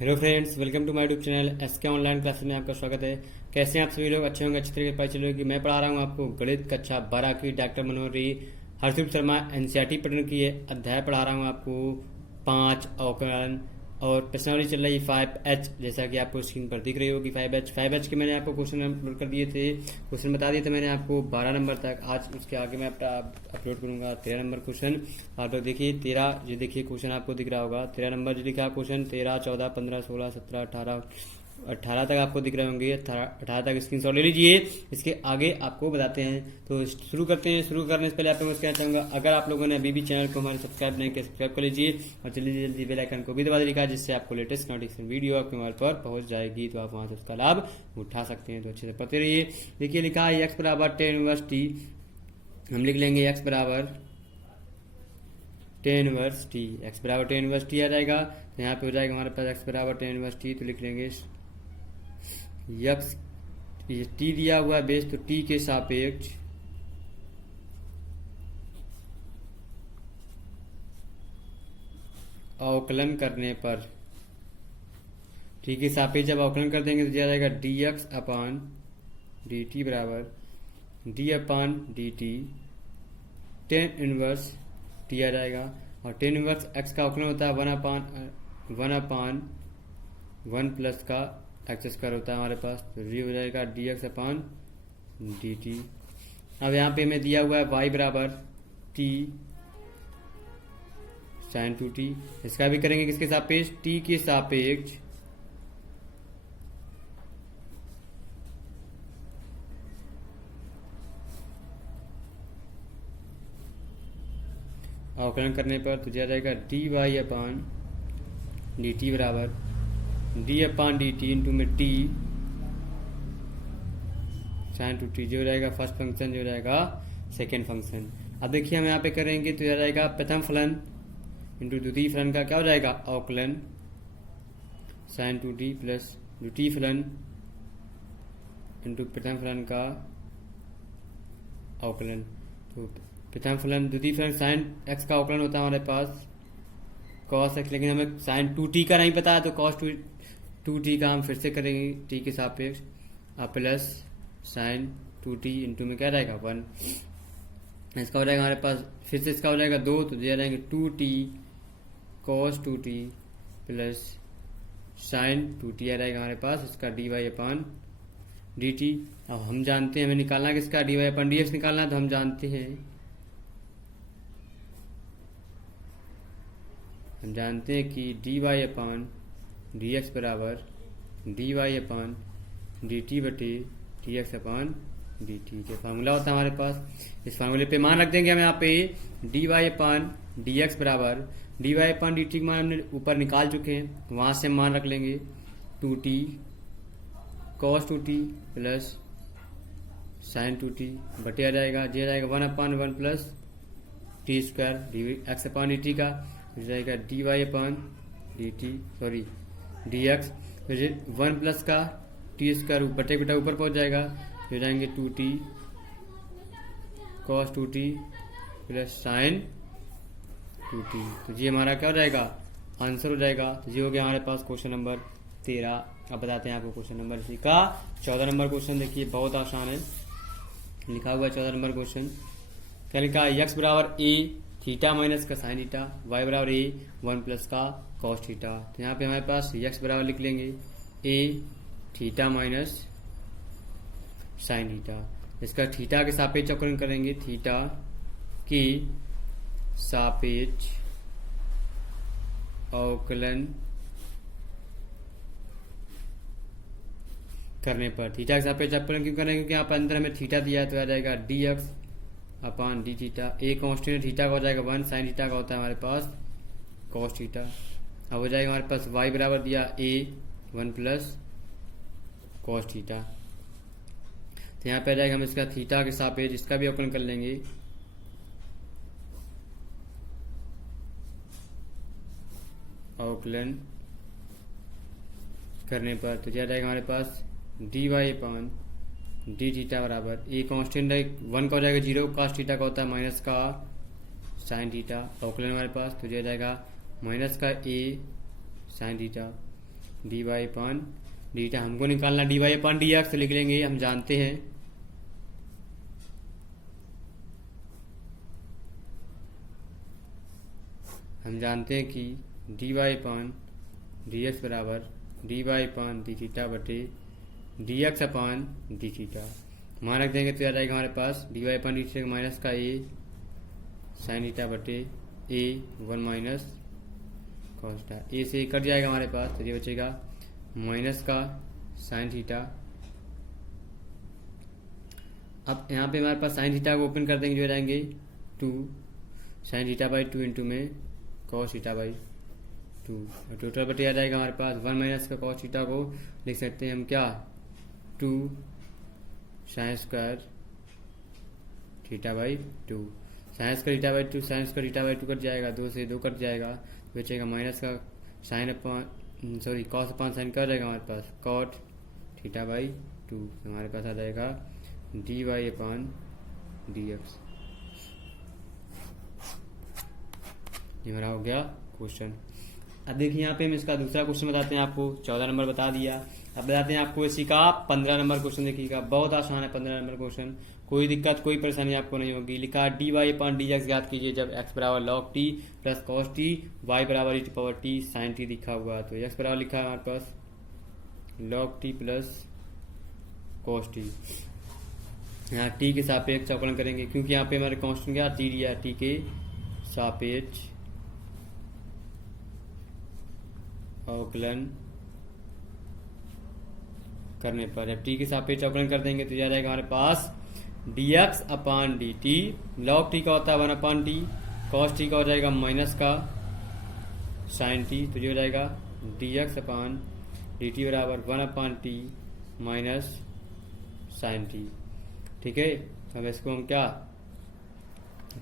Hello friends, welcome to my YouTube channel SK online classes में आपका स्वागत है। कैसे हैं आप सभी लोग? अच्छे होंगे, अच्छी तरीके से पता चलो कि मैं पढ़ा रहा हूँ आपको गणित कक्षा 12 की डॉक्टर मनोहर री हर्षदीप शर्मा एनसीईआरटी पैटर्न की अध्याय पढ़ा रहा हूँ आपको 5 अवकलन और प्रश्नावली चल रही 5H, जैसा कि आपको स्क्रीन पर दिख रही होगी 5H के मैंने आपको क्वेश्चन अपलोड कर दिए थे, क्वेश्चन बता दिए थे मैंने आपको 12 नंबर तक। आज उसके आगे मैं अपलोड करूंगा 13 नंबर क्वेश्चन। आप लोग देखिए 13, जो देखिए क्वेश्चन आपको दिख रहा होगा 13 नंबर जो लिखा क्वेश्चन 13, 14, 15, 16, 17, 18 तक आपको दिख रहे होंगे। 18 तक स्क्रीनशॉट ले लीजिए। इसके आगे आपको बताते हैं, तो शुरू करते हैं। शुरू करने से पहले आप लोगों को कहना चाहूंगा, अगर आप लोगों ने अभी भी चैनल को हमारे सब्सक्राइब नहीं किया, सब्सक्राइब कर लीजिए और जल्दी जल्दी बेल आइकन को भी दबा दीजिएगा, जिससे आपको लेटेस्ट नोटिफिकेशन वीडियो आपके मोबाइल पर पहुंच जाएगी, तो आप वहां से उसका लाभ उठा सकते हैं। तो अच्छे से पढ़ते रहिए। देखिए लिखा है x बराबर 10 इनवर्स टी। हम लिख लेंगे x बराबर 10 इनवर्स टी। x बराबर 10 इनवर्स टी आ जाएगा, तो यहाँ पे हो जाएगा हमारे पास x बराबर 10 इनवर्स टी। तो लिख लेंगे यक्स, ये टी दिया हुआ है बेस, तो टी के सापेक्ष अवकलन करने पर, टी के सापेक्ष जब अवकलन कर देंगे तो दिया जाएगा dx अपान dt बराबर d upon dt 10 inverse T आ जाएगा। और 10 इनवर्स x का अवकलन होता है 1 अपान 1 प्लस का एक्स स्क्वायर होता है हमारे पास, तो ये हो जाएगा dx अपान dt। अब यहाँ पे हमें दिया हुआ है y बराबर t साइन 2t। इसका भी करेंगे किसके सापेक्ष? t के सापेक्ष अवकलन करने पर तो दिया जाएगा dy अपान dt बराबर d अपान dt इंटू में t साइन 2t, जो हो जाएगा फर्स्ट फंक्शन, जो हो जाएगा सेकेंड फंक्शन। अब देखिए हम यहाँ पे करेंगे तो यह जाएगा प्रथम फलन इंटू द्वितीय फलन का क्या हो जाएगा अवकलन साइन 2t प्लस द्वितीय फलन इंटू प्रथम फलन का अवकलन। तो प्रथम फलन द्वितीय फलन साइन x का अवकलन होता है हमारे पास cos x, लेकिन हमें साइन 2t का नहीं पता है, तो cos 2t का हम फिर से करेंगे t के सापेक्ष प्लस साइन 2t इंटू में क्या रहेगा 1। इसका हो जाएगा हमारे पास फिर से, इसका हो जाएगा 2, तो दिया जाएंगे 2t cos 2t plus sign 2t आ जाएगा हमारे पास, इसका dy अपान dt। अब हम जानते हैं हमें निकालना है किसका dy अपान dx निकालना है, तो हम जानते हैं कि dy अपान dx बराबर dy अपान dt बटे dx अपान dt। जो फार्मूला होता है हमारे पास, इस फार्मूले पे मान रख देंगे हम यहाँ पे dy अपान dx बराबर dy अपान dt का मान हमने ऊपर निकाल चुके हैं, वहां से मान रख लेंगे 2t cos 2t plus sign 2t बटे आ जाएगा, जे जाएगा 1 अपान 1 प्लस टी स्क्वायर x अपान dt का हो जाएगा dy अपान dt, सॉरी dx, 1 प्लस का टी स्क्वायर बटे बेटा ऊपर पहुंच जाएगा, हो जाएंगे 2t cos 2t plus sign 2t। तो ये हमारा क्या हो जाएगा आंसर हो जाएगा। तो ये हो गया हमारे पास क्वेश्चन नंबर 13। अब बताते हैं आपको क्वेश्चन नंबर इसी का 14 नंबर क्वेश्चन। देखिए बहुत आसान है, लिखा हुआ है 14 नंबर क्वेश्चन। क्या लिखा है? x बराबर a थीटा माइनस का साइन थीटा, y बराबर a 1 प्लस का कॉस थीटा। तो यहाँ पे हमारे पास x बराबर लिख लेंगे a theta minus sine theta. इसका थीटा के सापेक्ष अवकलन करेंगे, थीटा की सापेक्ष अवकलन करने पर, थीटा के सापेक्ष अवकलन क्यों करेंगे? क्योंकि यहाँ पर अंदर हमें थीटा दिया है, तो आ जाएगा dx upon D theta. A constant theta का हो जाएगा 1, साइन थीटा का होता है हमारे पास कॉस थीटा। अब हो जाएगा हमारे पास y बराबर दिया a 1 प्लस कॉस थीटा। तो यहाँ पे आ जाएगा हम इसका थीटा के सापेक्ष इसका भी अवकलन कर लेंगे, अवकलन करने पर तो क्या जाएगा हमारे पास dy अपान डी थीटा बराबर ए कॉन्स्टेंट है 1 का हो जाएगा 0, cos थीटा का होता है माइनस का साइन थीटा। अवकलन हमारे पास तो दिया जाएगा माइनस का A sine theta D Y upon D theta. हमको निकालना D Y upon D X, लिख लेंगे। हम जानते हैं कि D Y upon D x बराबर D Y upon D theta बटे D X upon D theta. वहाँ रख देंगे तो आ जाएगा हमारे पास D Y upon D theta minus का ए साइन थीटा बटे A 1 minus cos theta. A से कट जाएगा हमारे पास, तो ये बचेगा माइनस का साइन थीटा। अब यहाँ पे हमारे पास साइन थीटा को ओपन कर देंगे, जो हो जाएंगे 2 साइन थीटा बाई 2 इंटू में कॉस थीटा बाई 2। और टोटल बटे आ जाएगा हमारे पास 1 माइनस का कॉस थीटा को लिख सकते हैं हम क्या 2 sine square theta by 2। Sine square theta by 2 sine square theta by 2 cut जाएगा, 2 से 2 कट जाएगा, बचेगा माइनस का sine upon sorry cos upon sine कर जाएगा हमारे पास कॉट थीटा बाई 2। हमारे पास आ जाएगा d Y upon D x. ये हमारा हो गया क्वेश्चन। अब देखिए यहाँ पे हम इसका दूसरा क्वेश्चन बताते हैं आपको। 14 नंबर बता दिया। अब बताते हैं आपको इसी का 15 नंबर क्वेश्चन। देखिएगा बहुत आसान है 15 नंबर क्वेश्चन, कोई दिक्कत कोई परेशानी आपको नहीं होगी। लिखा D Y upon D X ज्ञात कीजिए जब एक्स बराबर log T plus cos T Y बराबर ई to power T sine T लिखा हुआ। तो एक्स बराबर लिखा है हमारे पास log T plus cos T. यहाँ टी के सापेक्ष अवकलन करेंगे, क्योंकि यहाँ पे हमारे कांस्टेंट क्या टी दिया, टी के सापेक्ष अवकलन करने पर जब टी के सापेक्ष अवकलन कर देंगे तो यह जाएगा हमारे पास dx upon D T. Log T का होता है 1 अपॉन टी, कॉस टी का हो जाएगा माइनस का साइन टी, तो ये हो जाएगा dx अपॉन डी टी बराबर 1 upon t minus sine t. ठीक है, अब इसको हम क्या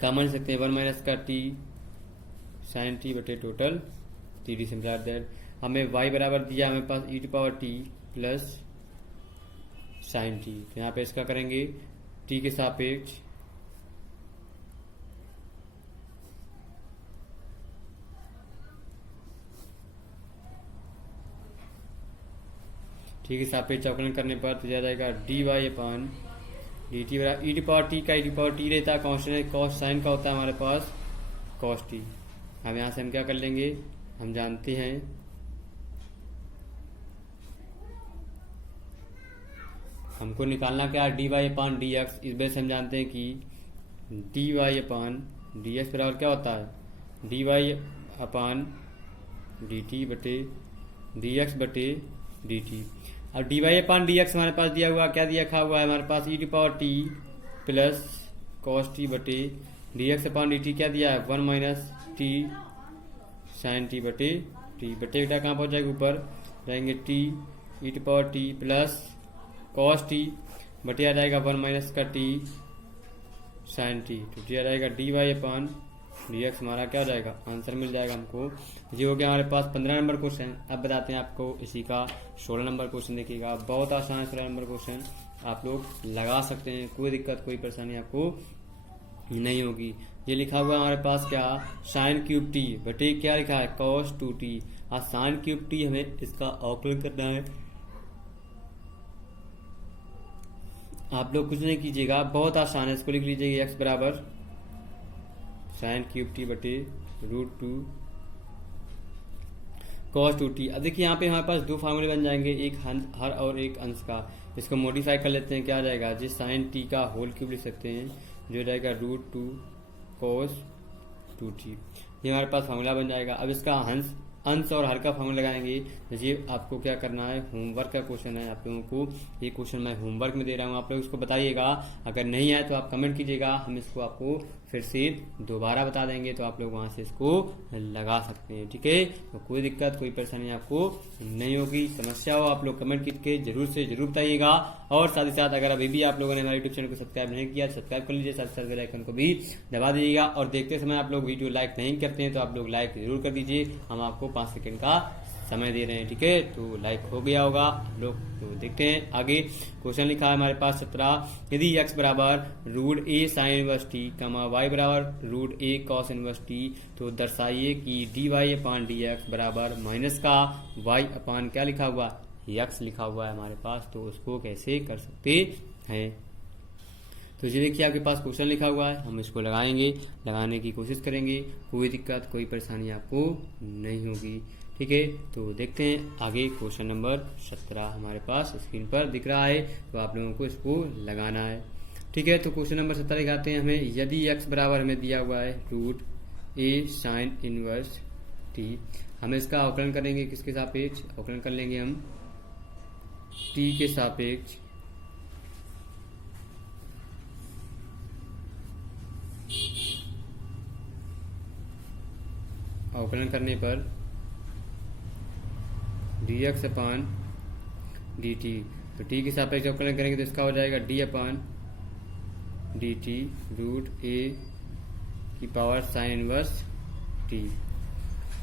कॉमन ले सकते हैं 1 माइनस का टी साइन टी बटे total T D simple that. हमें y बराबर दिया हमें पास E to power T plus sine T. तो यहाँ पे इसका करेंगे टी के सापेक्ष अवकलन करने पर तो आ जाएगा d Y upon D t बराबर ई टू पावर टी का ई टू पावर टी रहता है कॉन्स्टेंट, कॉस साइन का होता है हमारे पास कॉस टी। अब यहाँ से हम क्या कर लेंगे, हम जानते हैं हमको निकालना क्या d Y upon D x. इस वजह से हम जानते हैं कि D Y upon D x बराबर क्या होता है d Y upon D t बटे डी एक्स बटे डी टी। अब d Y upon D x हमारे पास दिया हुआ क्या दिया खा हुआ है हमारे पास E to power T plus cos T बटे D X upon D T क्या दिया है 1 माइनस टी साइन टी बटे टी। बटे बेटा कहाँ पहुंच जाएगा ऊपर रहेंगे T E to power T plus cos T बटे आ जाएगा 1 माइनस का टी साइन टी। तो आ जाएगा d Y upon D x. हमारा क्या हो जाएगा आंसर मिल जाएगा हमको। ये हो गया हमारे पास 15 नंबर क्वेश्चन। अब बताते हैं आपको इसी का 16 नंबर क्वेश्चन। देखिएगा बहुत आसान है 16 नंबर क्वेश्चन, आप लोग लगा सकते हैं, कोई दिक्कत कोई परेशानी आपको नहीं होगी। ये लिखा हुआ हमारे पास क्या साइन क्यूब टी बटे क्या लिखा है कॉस 2t। आज साइन क्यूब टी हमें इसका अवकलन करना है। आप लोग कुछ नहीं कीजिएगा, बहुत आसान है, इसको लिख लीजिएगा एक्स बराबर साइन क्यूब टी बटे √2 cos 2t। अब देखिए यहाँ पे हमारे पास दो फार्मूले बन जाएंगे, एक हर और एक अंश का। इसको मॉडिफाई कर लेते हैं, क्या आ जाएगा जिस साइन टी का होल क्यूब लिख सकते हैं, जो जाएगा √2 cos 2t। ये हमारे पास फार्मूला बन जाएगा। अब इसका अंश और हर का फार्मूला लगाएंगे। ये आपको क्या करना है, होमवर्क का क्वेश्चन है आप लोगों को, ये क्वेश्चन मैं होमवर्क में दे रहा हूँ, आप लोग इसको बताइएगा। अगर नहीं आए तो आप कमेंट कीजिएगा, हम इसको आपको फिर से दोबारा बता देंगे, तो आप लोग वहां से इसको लगा सकते हैं। ठीक है, तो कोई दिक्कत कोई परेशानी आपको नहीं होगी। समस्या हो आप लोग कमेंट करके जरूर से जरूर बताइएगा। और साथ ही साथ अगर अभी भी आप लोगों ने हमारे यूट्यूब चैनल को सब्सक्राइब नहीं किया, सब्सक्राइब कर लीजिए, साथ बेल आइकन को भी दबा दीजिएगा। और देखते समय आप लोग वीडियो लाइक नहीं करते हैं तो आप लोग लाइक जरूर कर दीजिए, हम आपको 5 सेकंड का समय दे रहे हैं। ठीक है, तो लाइक हो गया होगा आप लोग। तो देखते हैं आगे। क्वेश्चन लिखा है हमारे पास 17, यदि x बराबर रूट ए साइन इनवर्स टी कमा y बराबर रूट ए कॉस इनवर्स टी, तो दर्शाइए कि dy अपान डी एक्स बराबर माइनस का y अपान क्या लिखा हुआ, x लिखा हुआ है हमारे पास। तो उसको कैसे कर सकते हैं। तो ये देखिए आपके पास क्वेश्चन लिखा हुआ है, हम इसको लगाएंगे, लगाने की कोशिश करेंगे, कोई दिक्कत कोई परेशानी आपको नहीं होगी। ठीक है, तो देखते हैं आगे। क्वेश्चन नंबर 17 हमारे पास स्क्रीन पर दिख रहा है, तो आप लोगों को इसको लगाना है। ठीक है, तो क्वेश्चन नंबर 17 लिखाते हैं हमें, यदि x बराबर हमें दिया हुआ है रूट ए साइन इनवर्स टी, हम इसका अवकलन करेंगे किसके सापेक्ष, अवकलन कर लेंगे हम टी के सापेक्ष। अवकलन करने पर dx अपान dt, तो t के सापेक्ष अवकलन करेंगे तो इसका हो जाएगा d upon dt root a की power sine inverse t,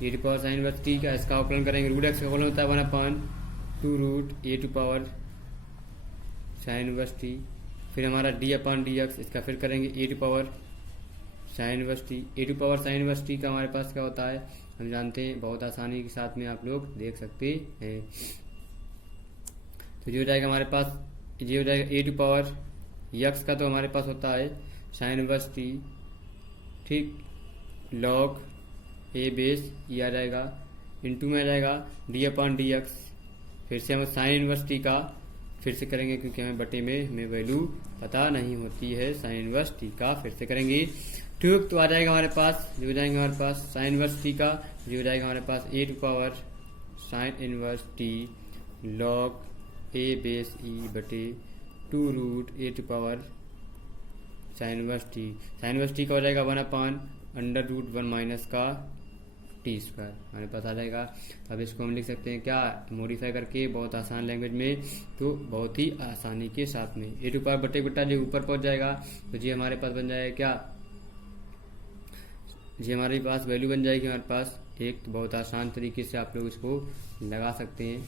a to power sine inverse t का इसका अवकलन करेंगे, रूट x का अवकलन होता है 1 upon 2 root A to power sine inverse t, फिर हमारा d अपान dx, इसका फिर करेंगे A to power sine inverse T. A to power sine inverse T का हमारे पास क्या होता है हम जानते हैं, बहुत आसानी के साथ में आप लोग देख सकते हैं। तो ये हो जाएगा हमारे पास, ये हो जाएगा ए टू पावर यक्स का, तो हमारे पास होता है साइन इनवर्स टी, ठीक, लॉग ए बेस ये आ जाएगा, इनटू में आ जाएगा डी अपान डी एक्स, फिर से हम साइन इनवर्स टी का फिर से करेंगे क्योंकि हमें बटे में हमें वैल्यू पता नहीं होती है साइन इनवर्स टी का, फिर से करेंगे। ठीक, तो आ जाएगा हमारे पास, जो हो जाएगा हमारे पास साइन इनवर्स टी का, जो हो जाएगा हमारे पास A to power sine inverse T log A base E बटे 2 root A to power sine inverse T. Sine inverse T का हो जाएगा 1 अपान अंडर रूट 1 माइनस का टी स्क्वायर हमारे पास आ जाएगा। अब इसको हम लिख सकते हैं क्या, मॉडिफाई करके बहुत आसान लैंग्वेज में, तो बहुत ही आसानी के साथ में ए टू पावर बटे बटा जो ऊपर पहुंच जाएगा, तो जी हमारे पास बन जाएगा क्या, जी हमारे पास वैल्यू बन जाएगी हमारे पास एक, तो बहुत आसान तरीके से आप लोग इसको लगा सकते हैं।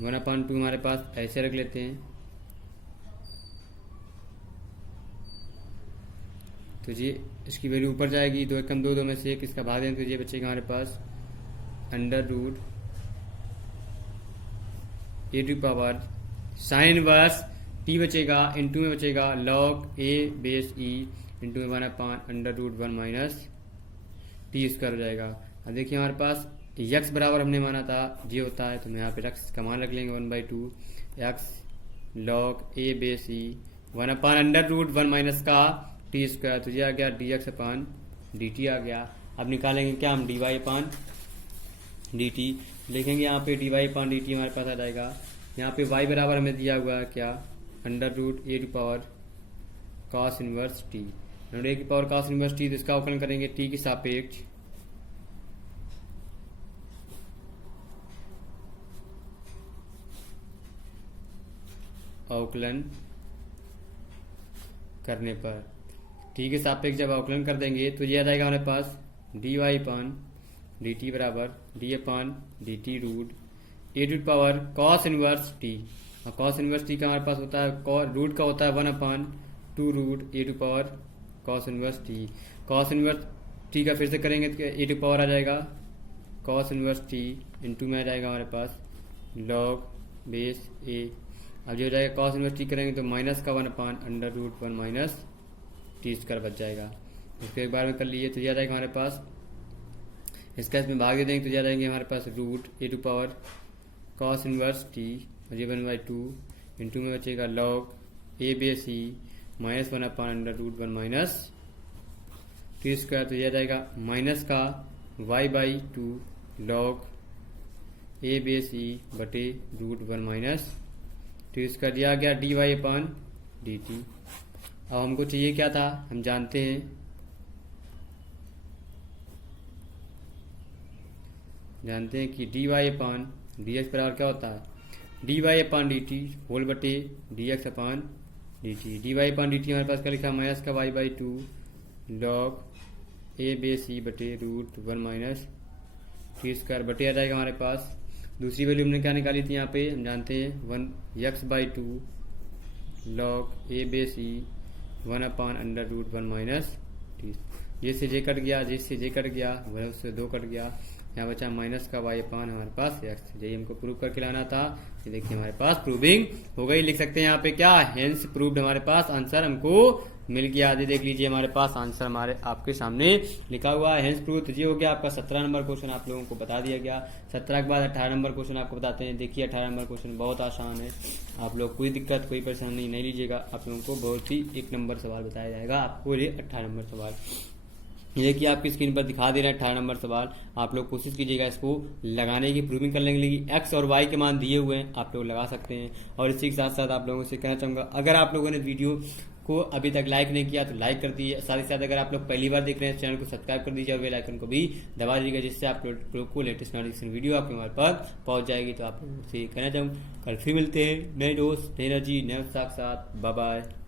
1/2 हमारे पास ऐसे रख लेते हैं, तो जी इसकी वैल्यू ऊपर जाएगी, 2 एकम 2, 2 में से 1 इसका भाग दें तो ये बचेगा हमारे पास under root A to power sine inverse T बचेगा, इनटू में बचेगा log A base E into में 1 upon under root 1 minus T square हो जाएगा। अब देखिए हमारे पास यक्स बराबर हमने माना था जी होता है, तो हम यहाँ पे यक्स का मान रख लेंगे 1/2 x log A base E 1 upon under root 1 minus का टी स्क्वायर, तो ये आ गया डी एक्स अपान डी टी आ गया। अब निकालेंगे क्या हम D y upon d T, लिखेंगे यहाँ पे D y upon d T हमारे पास आ जाएगा। यहाँ पे वाई बराबर हमें दिया हुआ है क्या, under root A to power cos inverse T, A की पावर कॉस इनवर्स टी, तो इसका अवकलन करेंगे टी के सापेक्ष अवकलन करने पर, टी के सापेक्ष जब अवकलन कर देंगे तो ये आ जाएगा हमारे पास D y upon d t बराबर d upon d t root A to power cos inverse T, और कॉस इनवर्स टी का हमारे पास होता है रूट का होता है 1/2 root A to power cos inverse t. Cos inverse T का फिर से करेंगे तो ए टू पावर आ जाएगा कॉस इनवर्स टी, इनटू में आ जाएगा हमारे पास लॉग बेस ए। अब जो हो जाएगा कॉस इनवर्स टी करेंगे तो माइनस का 1 upon under root 1 minus T square बच जाएगा। इसको एक बार में कर लिए तो यह आ जाएगा हमारे पास, इसका इसमें भाग दे देंगे तो यह जाएंगे हमारे पास root A to power cos inverse T और ये 1/2 इंटू में बचेगा log A base E minus 1 upon under root 1 minus T square, तो यह जाएगा माइनस का y/2 log A base E बटे रूट 1 माइनस टी स्क्वायर, दिया गया D y upon d t. अब हमको चाहिए क्या था, हम जानते हैं कि D y upon D x बराबर क्या होता है, d y upon d T whole बटे डी एक्स अपान d T. D y upon d T हमारे पास क्या लिखा, माइनस का y/2 log A base E बटे रूट 1 माइनस टी स्क्वायर बटे आ जाएगा हमारे पास। दूसरी वैल्यू हमने क्या निकाली थी यहाँ पे, हम जानते हैं 1x/2 log a base e 1/√1 minus T. ये से जे कट गया, जे से जे कट गया, वह उससे 2 कट गया, यहाँ बचा माइनस का y अपान हमारे पास x। यही हमको प्रूव करके लाना था। ये देखिए हमारे पास प्रूविंग हो गई। लिख सकते हैं यहाँ पे क्या, हेंस प्रूव्ड। हमारे पास आंसर हमको मिल गया। आगे देख लीजिए हमारे पास आंसर हमारे आपके सामने लिखा हुआ है, हेंस प्रूव्ड। तो ये हो गया आपका 17 नंबर क्वेश्चन, आप लोगों को बता दिया गया। 17 के बाद 18 नंबर क्वेश्चन आपको बताते हैं। देखिए 18 नंबर क्वेश्चन बहुत आसान है, आप लोग कोई दिक्कत कोई परेशानी नहीं लीजिएगा। आप लोगों को बहुत ही 1 नंबर सवाल बताया जाएगा आपको। ये 18 नंबर सवाल ये देखिए आपकी स्क्रीन पर दिखा दे रहा है 18 नंबर सवाल। आप लोग कोशिश कीजिएगा इसको लगाने की, प्रूविंग करने के लिए। एक्स और वाई के मान दिए हुए हैं, आप लोग लगा सकते हैं। और इसी के साथ साथ आप लोगों से कहना चाहूंगा, अगर आप लोगों ने वीडियो को अभी तक लाइक नहीं किया तो लाइक कर दीजिए। साथ ही साथ अगर आप लोग पहली बार देख रहे हैं चैनल को सब्सक्राइब कर दीजिए और बेल आइकन को भी दबा दीजिएगा, जिससे आप लोग को लेटेस्ट नोटिफिकेशन वीडियो आपके मोबाइल पर पहुंच जाएगी। तो आप लोगों से कहना चाहूँगा, कल फिर मिलते हैं नए दोस्त, नए एनर्जी, नए उत्साह के साथ। Bye bye.